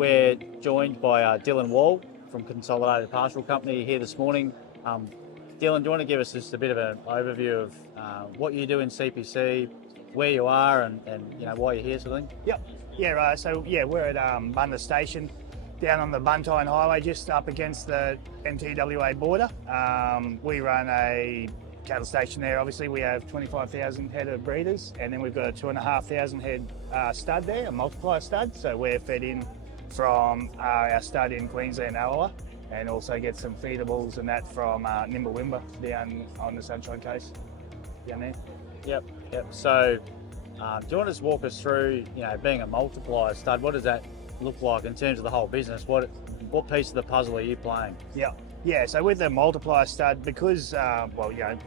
We're joined by Dylan Wall from Consolidated Pastoral Company here this morning. Dylan, do you want to give us just a bit of an overview of what you do in CPC, where you are, and why you're here, sort of thing? Yep. Yeah, right. So we're at Bundah Station, down on the Buntine Highway, just up against the NTWA border. We run a cattle station there. Obviously, we have 25,000 head of breeders, and then we've got a 2,500 head stud there, a multiplier stud. So we're fed in from our stud in Queensland, Allawa, and also get some feedables and that from Nimbawimba down on the Sunshine Coast down there. Yep. So, do you want to just walk us through, being a multiplier stud, what does that look like in terms of the whole business? What piece of the puzzle are you playing? Yeah, so with the multiplier stud, because,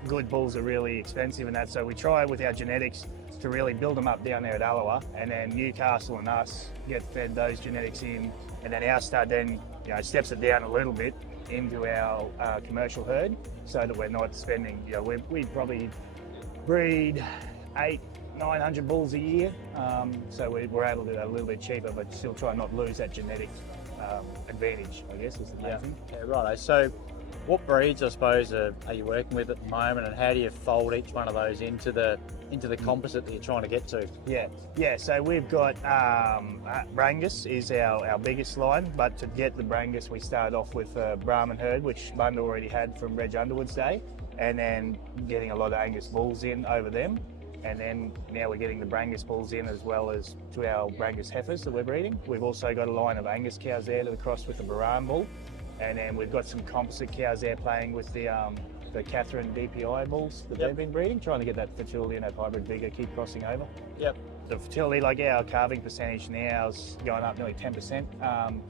good bulls are really expensive and that, so we try with our genetics to really build them up down there at Allawa, and then Newcastle and us get fed those genetics in, and then our stud then, steps it down a little bit into our commercial herd, so that we're not spending, we probably breed 800-900 bulls a year, so we're able to do that a little bit cheaper, but still try not lose that genetic advantage, I guess, is the main thing. Yeah, right. So what breeds, I suppose, are you working with at the moment, and how do you fold each one of those into the composite that you're trying to get to? Yeah. So we've got Brangus is our biggest line, but to get the Brangus, we started off with a Brahman herd, which Bundah already had from Reg Underwood's day, and then getting a lot of Angus bulls in over them. And then now we're getting the Brangus bulls in, as well as to our Brangus heifers that we're breeding. We've also got a line of Angus cows there to the cross with the Baran bull. And then we've got some composite cows there playing with the Catherine DPI bulls that they've been breeding, trying to get that fertility and that hybrid vigor keep crossing over. Yep. The fertility, like our calving percentage now is going up nearly 10%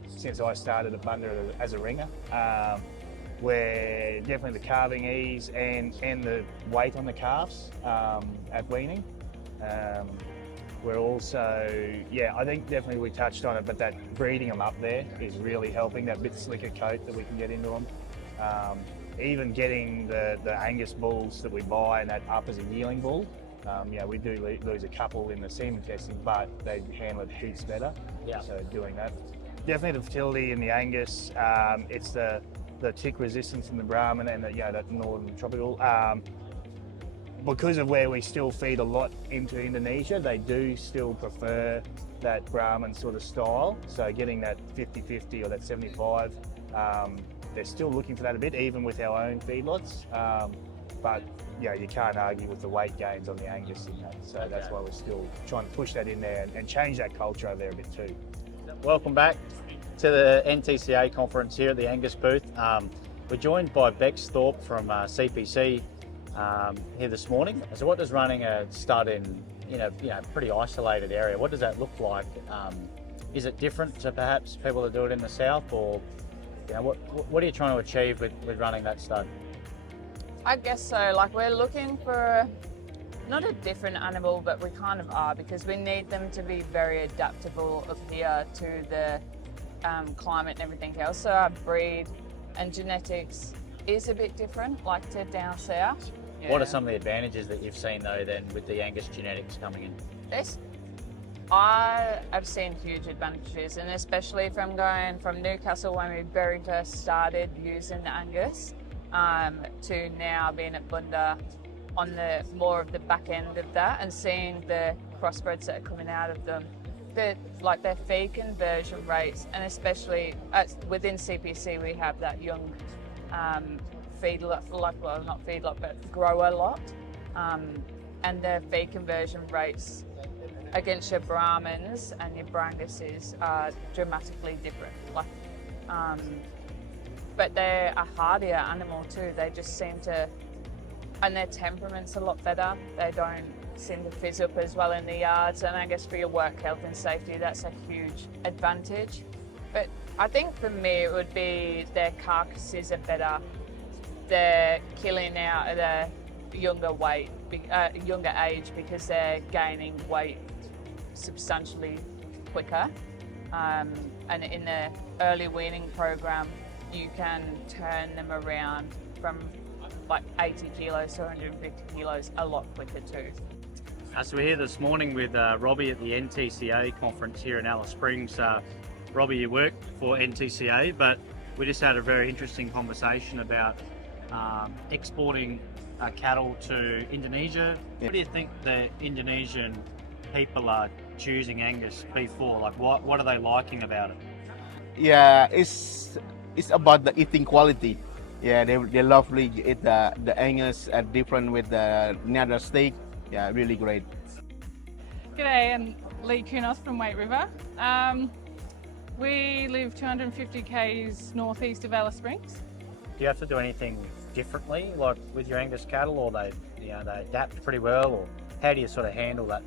since I started at Bundah as a ringer. We're definitely the calving ease and the weight on the calves at weaning. We're also, I think definitely we touched on it, but that breeding them up there is really helping, that bit slicker coat that we can get into them. Even getting the Angus bulls that we buy and that up as a yearling bull. We do lose a couple in the semen testing, but they handle it heaps better. Yeah. So doing that. Definitely the fertility in the Angus, it's the tick resistance in the Brahman and that northern tropical. Because of where we still feed a lot into Indonesia, they do still prefer that Brahman sort of style. So getting that 50-50 or that 75, they're still looking for that a bit, even with our own feedlots. But you can't argue with the weight gains on the Angus in that. So that's why we're still trying to push that in there and change that culture over there a bit too. Welcome back to the NTCA conference here at the Angus booth. We're joined by Bex Thorpe from CPC here this morning. So what does running a stud in a pretty isolated area, what does that look like? Is it different to perhaps people that do it in the south, or what are you trying to achieve with running that stud? I guess so. Like, we're looking for not a different animal, but we kind of are, because we need them to be very adaptable up here to the climate and everything else. So our breed and genetics is a bit different, like to down south. Yeah. What are some of the advantages that you've seen though then with the Angus genetics coming in? I have seen huge advantages, and especially from going from Newcastle when we very first started using the Angus to now being at Bundah on the more of the back end of that, and seeing the crossbreds that are coming out of them. Their feed conversion rates, and especially within CPC we have that young grower lot, and their feed conversion rates against your Brahmans and your Branguses are dramatically different. But they're a hardier animal too. They just seem to, and their temperament's a lot better. They don't seem to fizz up as well in the yards, and I guess for your work health and safety, that's a huge advantage. But I think for me it would be their carcasses are better. They're killing out at a younger age, because they're gaining weight substantially quicker. And in the early weaning program, you can turn them around from like 80 kilos to 150 kilos a lot quicker too. So we're here this morning with Robbie at the NTCA conference here in Alice Springs. Robbie, you work for NTCA, but we just had a very interesting conversation about exporting cattle to Indonesia. Yeah. What do you think the Indonesian people are choosing Angus beef for? Like, what are they liking about it? Yeah, it's about the eating quality. Yeah, they lovely eat the Angus different with the other steak. Yeah, really great. G'day, I'm Lee Kunos from Waite River. We live 250 k's northeast of Alice Springs. Do you have to do anything differently, like with your Angus cattle, or they they adapt pretty well, or how do you sort of handle that?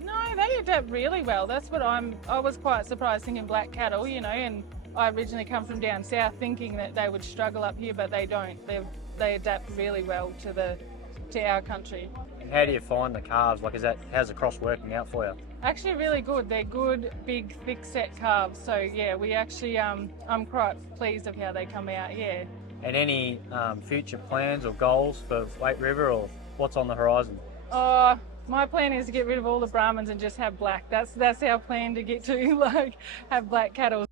No, they adapt really well. That's what I was quite surprised thinking black cattle, you know, and I originally come from down south thinking that they would struggle up here, but they don't. They adapt really well to our country. And how do you find the calves? Like, how's the cross working out for you? Actually really good. They're good, big, thick set calves. So yeah, we actually, I'm quite pleased of how they come out, yeah. And any future plans or goals for Waite River, or what's on the horizon? My plan is to get rid of all the Brahmins and just have black. That's our plan to get to, like, have black cattle.